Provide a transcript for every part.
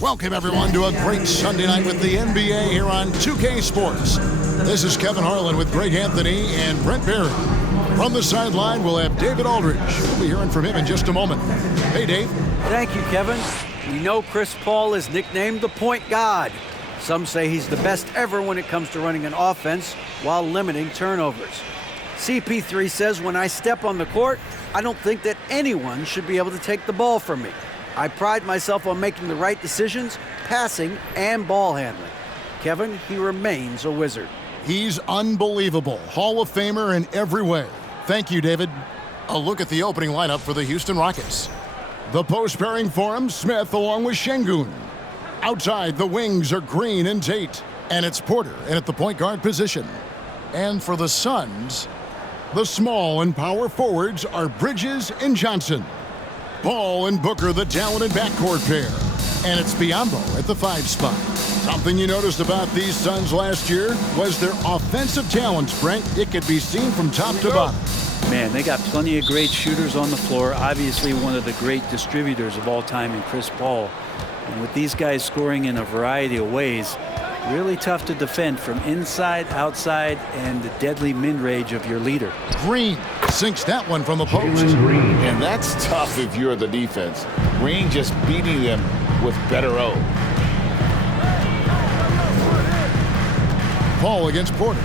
Welcome, everyone, to a great Sunday night with the NBA here on 2K Sports. This is Kevin Harlan with Greg Anthony and Brent Barry. From the sideline, we'll have David Aldridge. We'll be hearing from him in just a moment. Hey, Dave. Thank you, Kevin. We know Chris Paul is nicknamed the point god. Some say he's the best ever when it comes to running an offense while limiting turnovers. CP3 says, when I step on the court, I don't think that anyone should be able to take the ball from me. I pride myself on making the right decisions, passing and ball handling. Kevin, he remains a wizard. He's unbelievable. Hall of Famer in every way. Thank you, David. A look at the opening lineup for the Houston Rockets. The post pairing for him, Smith along with Şengün. Outside, the wings are Green and Tate. And it's Porter in at the point guard position. And for the Suns, the small and power forwards are Bridges and Johnson. Paul and Booker, the talented backcourt pair. And it's Biyombo at the 5 spot. Something you noticed about these Suns last year was their offensive talents, Brent. It could be seen from top to bottom. Man, they got plenty of great shooters on the floor. Obviously, one of the great distributors of all time in Chris Paul. And with these guys scoring in a variety of ways, really tough to defend from inside, outside, and the deadly mid-range of your leader. Green sinks that one from the post. And that's tough if you're the defense. Green just beating them with better O. Paul against Porter.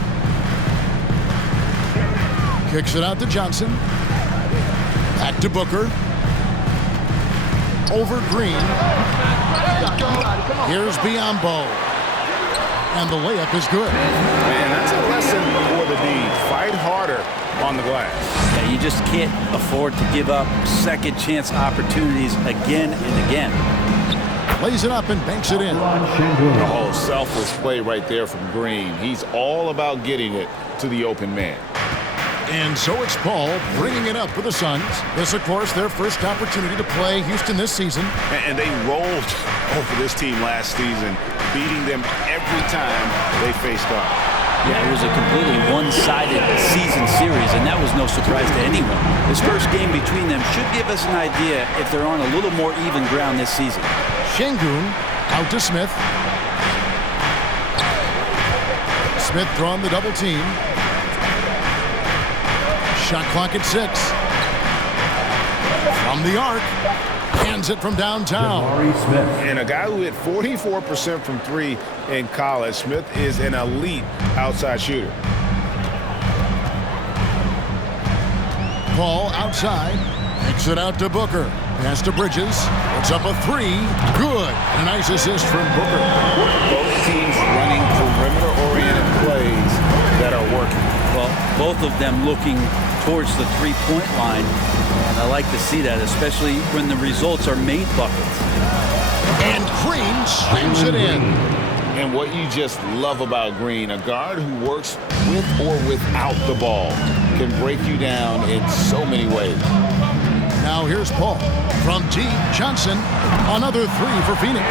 Kicks it out to Johnson. Back to Booker. Over Green. Here's Biyombo. And the layup is good. Man, that's a lesson for the D. Fight harder on the glass. Yeah, you just can't afford to give up second chance opportunities again and again. Lays it up and banks it in. Oh, selfless play right there from Green. He's all about getting it to the open man. And so it's Paul bringing it up for the Suns. This, of course, their first opportunity to play Houston this season. And they rolled over this team last season, beating them every time they faced off. Yeah, it was a completely one-sided season series, and that was no surprise to anyone. This first game between them should give us an idea if they're on a little more even ground this season. Şengün out to Smith. Smith throwing the double team. Shot clock at 6. From the arc. Hands it from downtown. And a guy who hit 44% from 3 in college, Smith is an elite outside shooter. Paul outside. Kicks it out to Booker. Pass to Bridges. It's up a 3. Good. And a nice assist from Booker. Both teams running perimeter-oriented plays that are working. Well, both of them looking towards the three-point line. And I like to see that, especially when the results are made buckets. And Green slams it in. And what you just love about Green, a guard who works with or without the ball, can break you down in so many ways. Now here's Paul. From deep, Johnson. Another 3 for Phoenix.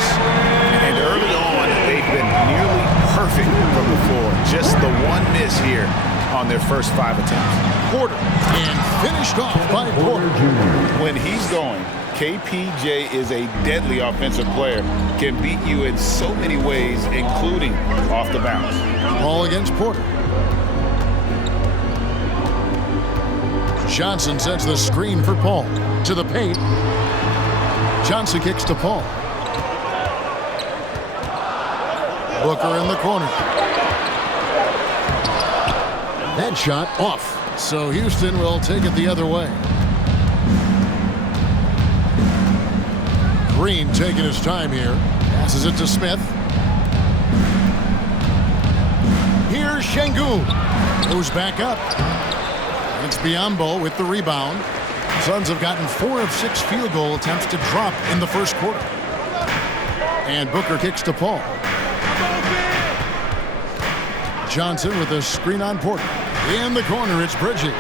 And early on, they've been nearly perfect from the floor. Just the one miss here on their first 5 attempts. Porter. And finished off by Porter. When he's going, KPJ is a deadly offensive player. Can beat you in so many ways, including off the bounce. Paul against Porter. Johnson sets the screen for Paul. To the paint. Johnson kicks to Paul. Booker in the corner. That shot off. So Houston will take it the other way. Green taking his time here. Passes it to Smith. Here's Şengün. Goes back up. It's Biyombo with the rebound. Suns have gotten 4 of 6 field goal attempts to drop in the first quarter. And Booker kicks to Paul. Johnson with a screen on Porter. In the corner, it's Bridges.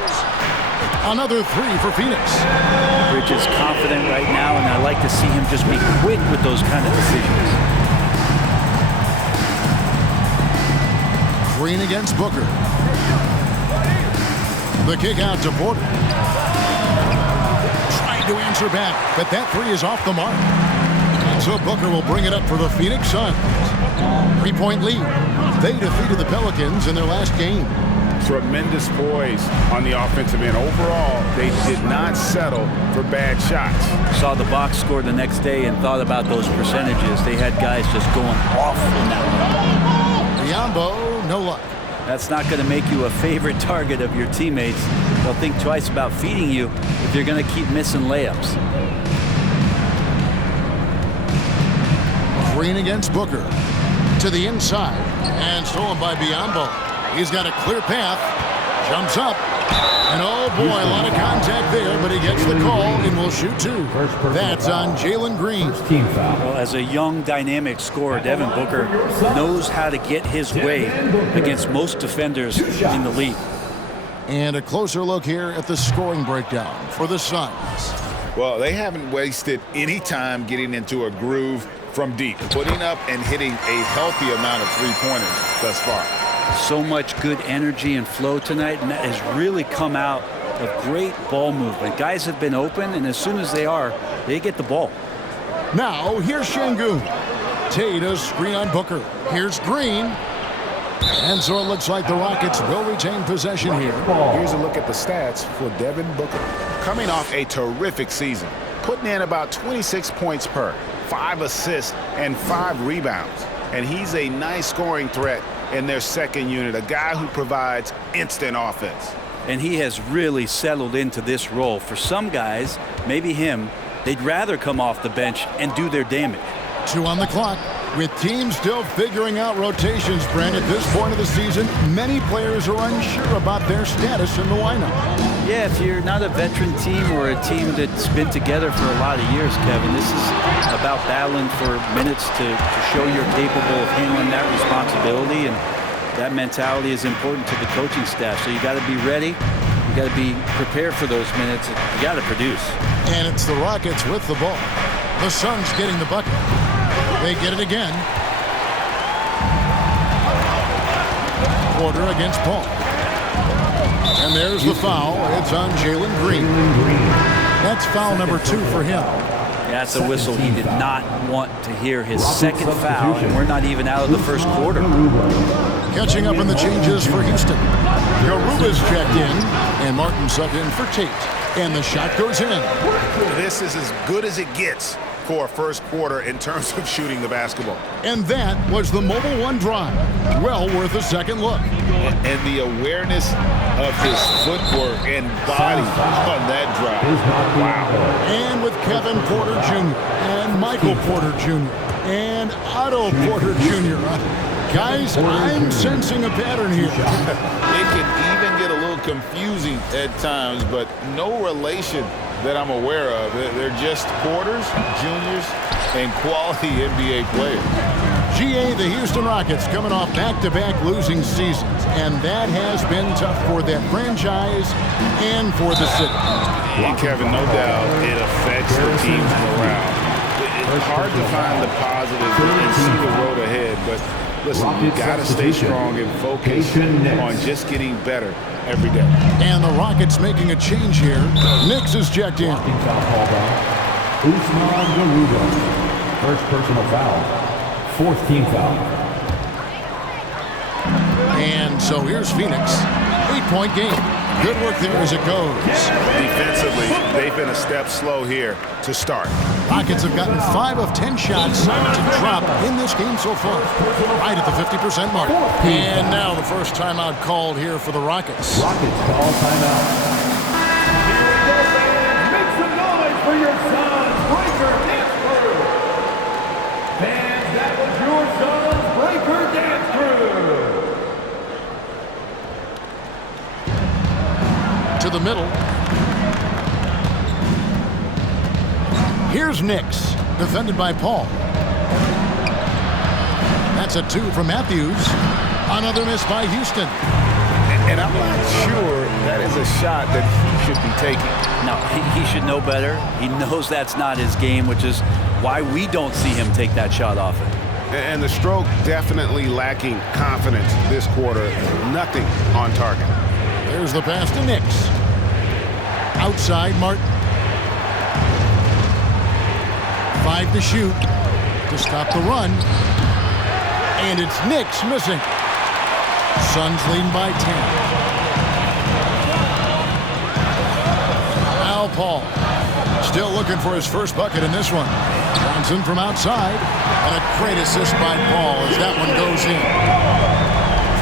Another 3 for Phoenix. Bridges confident right now, and I like to see him just be quick with those kind of decisions. Green against Booker. The kick out to Porter. Trying to answer back, but that 3 is off the mark. So Booker will bring it up for the Phoenix Suns. 3-point lead. They defeated the Pelicans in their last game. Tremendous poise on the offensive end. Overall, they did not settle for bad shots. Saw the box score the next day and thought about those percentages. They had guys just going off in that one. Biyombo, no luck. That's not going to make you a favorite target of your teammates. They'll think twice about feeding you if you're going to keep missing layups. Green against Booker. To the inside. And stolen by Biyombo. He's got a clear path. Jumps up. And oh boy, a lot of contact there, but he gets the call and will shoot two. That's on Jalen Green. Well, as a young, dynamic scorer, Devin Booker knows how to get his way against most defenders in the league. And a closer look here at the scoring breakdown for the Suns. Well, they haven't wasted any time getting into a groove from deep, putting up and hitting a healthy amount of three-pointers thus far. So much good energy and flow tonight, and that has really come out of great ball movement. Guys have been open, and as soon as they are, they get the ball. Now, here's Şengün. Tate screen on Booker. Here's Green. And so it looks like the Rockets will retain possession here. Here's a look at the stats for Devin Booker. Coming off a terrific season, putting in about 26 points per, 5 assists, and 5 rebounds. And he's a nice scoring threat in their second unit, a guy who provides instant offense. And he has really settled into this role. For some guys, maybe him, they'd rather come off the bench and do their damage. 2 on the clock. With teams still figuring out rotations, Brent, at this point of the season, many players are unsure about their status in the lineup. Yeah, if you're not a veteran team or a team that's been together for a lot of years, Kevin, this is about battling for minutes to show you're capable of handling that responsibility, and that mentality is important to the coaching staff. So you got to be ready. You got to be prepared for those minutes. You got to produce. And it's the Rockets with the ball. The Suns getting the bucket. They get it again. Porter against Paul. And there's the foul. It's on Jalen Green. That's foul number 2 for him. That's a whistle he did not want to hear. His second foul, and we're not even out of the first quarter. Catching up in the changes for Houston. Garuba's checked in, and Martin subbed in for Tate. And the shot goes in. This is as good as it gets for a first quarter in terms of shooting the basketball. And that was the Mobile One drive. Well worth a second look. And the awareness of his footwork and body on that drive. Wow. And with Kevin Porter Jr. and Michael Porter Jr. and Otto Porter Jr. Guys, I'm sensing a pattern here. It can even get a little confusing at times, but no relation that I'm aware of. They're just Porters, juniors, and quality NBA players. GA, the Houston Rockets coming off back-to-back losing seasons, and that has been tough for that franchise and for the city. And Kevin, no doubt it affects the team's morale. It's hard to find the positives and see the road ahead, but listen, you got to stay strong and focus on just getting better every day. And the Rockets making a change here. Knicks is checked in. Usman Garuba, first personal foul. 4th team foul. And so here's Phoenix. 8-point game. Good work there as it goes. Defensively, they've been a step slow here to start. Rockets have gotten 5 of 10 shots to drop in this game so far. Right at the 50% mark. And now the first timeout called here for the Rockets. Rockets call timeout. Make some noise for your Suns Breaker Dance Crew. Fans, that was your Suns Breaker Dance Crew. To the middle. Here's Knicks, defended by Paul. That's a 2 from Matthews. Another miss by Houston. And I'm not sure that is a shot that he should be taking. No, he should know better. He knows that's not his game, which is why we don't see him take that shot often. And the stroke definitely lacking confidence this quarter. Nothing on target. There's the pass to Knicks. Outside, Martin. 5 to shoot. to stop the run. And it's Knicks missing. Suns leading by 10. Now Paul. Still looking for his first bucket in this one. Johnson from outside. And a great assist by Paul as that one goes in.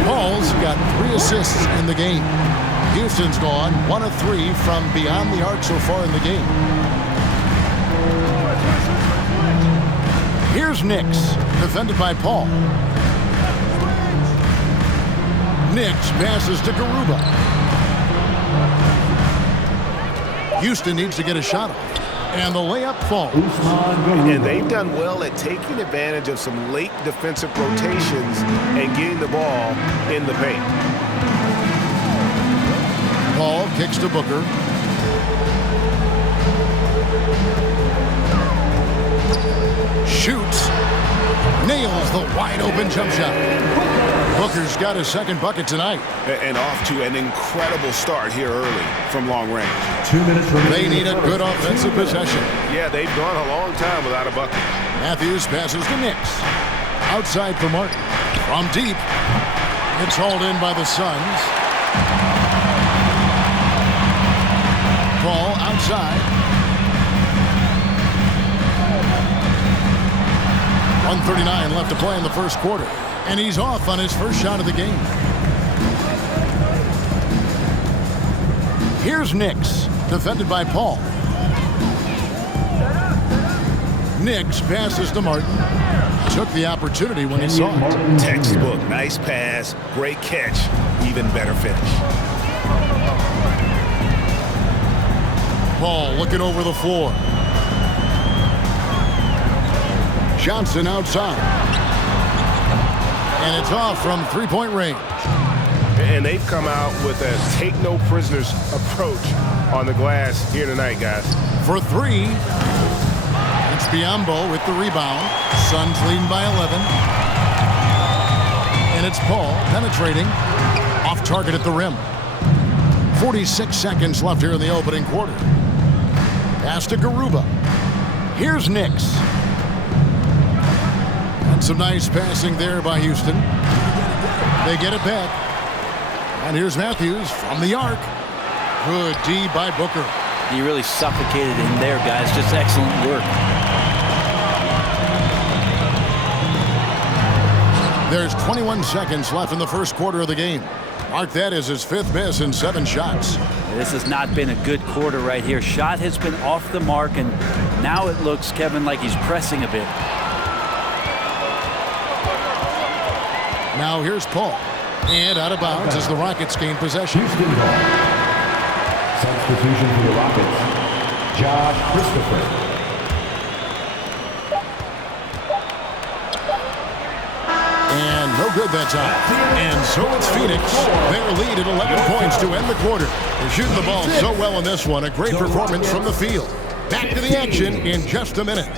Paul's got 3 assists in the game. Houston's gone 1 of 3 from beyond the arc so far in the game. Here's Knicks, defended by Paul. Knicks passes to Garuba. Houston needs to get a shot off. And the layup falls. And they've done well at taking advantage of some late defensive rotations and getting the ball in the paint. Paul kicks to Booker. Shoots. Nails the wide open jump shot. Booker's got his second bucket tonight. And off to an incredible start here early from long range. 2 minutes remaining. They need a good offensive possession. Yeah, they've gone a long time without a bucket. Matthews passes to Knicks. Outside for Martin. From deep. It's hauled in by the Suns. Ball outside. 1:39 left to play in the first quarter. And he's off on his first shot of the game. Here's Knicks, defended by Paul. Knicks passes to Martin. Took the opportunity when he saw it. Textbook, nice pass, great catch, even better finish. Paul looking over the floor. Johnson outside. And it's off from three-point range. And they've come out with a take-no-prisoners approach on the glass here tonight, guys. For 3, it's Biyombo with the rebound. Suns leading by 11. And it's Paul penetrating. Off target at the rim. 46 seconds left here in the opening quarter. Pass to Garuba. Here's Knicks. And some nice passing there by Houston. They get it back. And here's Matthews from the arc. Good D by Booker. He really suffocated him there, guys. Just excellent work. There's 21 seconds left in the first quarter of the game. Mark that as his 5th miss in 7 shots. This has not been a good quarter right here. Shot has been off the mark, and now it looks, Kevin, like he's pressing a bit. Now here's Paul. And out of bounds as the Rockets gain possession. Houston ball. Substitution for the Rockets. Josh Christopher. And no good that time. And so it's Phoenix. Their lead at 11 points to end the quarter. They're shooting the ball so well in this one. A great performance from the field. Back to the action in just a minute.